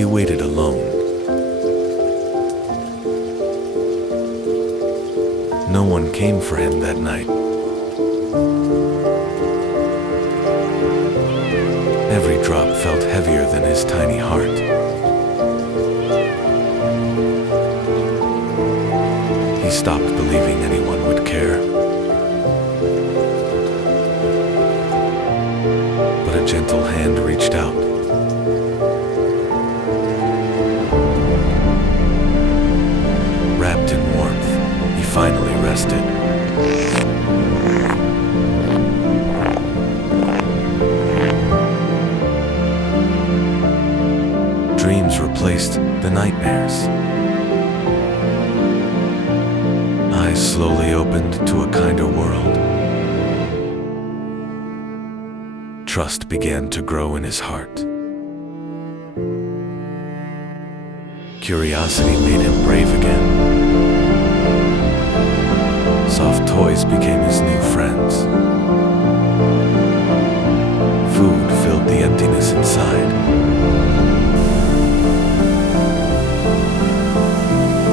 He waited alone. No one came for him that night. Every drop felt heavier than his tiny heart. He stopped believing anyone would care. But a gentle hand reached out. Wrapped in warmth, he finally rested. Dreams replaced the nightmares. Eyes slowly opened to a kinder world. Trust began to grow in his heart. Curiosity made him brave again. Soft toys became his new friends. Food filled the emptiness inside.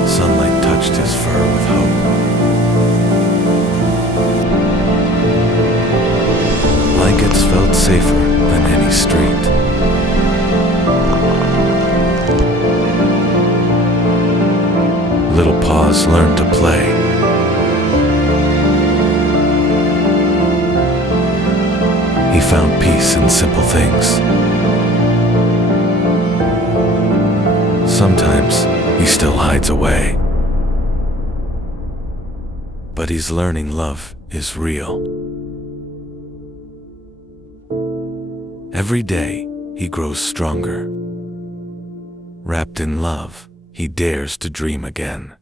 Sunlight touched his fur with hope. Blankets felt safer than any street. Little paws learned to play. He found peace in simple things. Sometimes he still hides away, but he's learning love is real. Every day he grows stronger. Wrapped in love, he dares to dream again.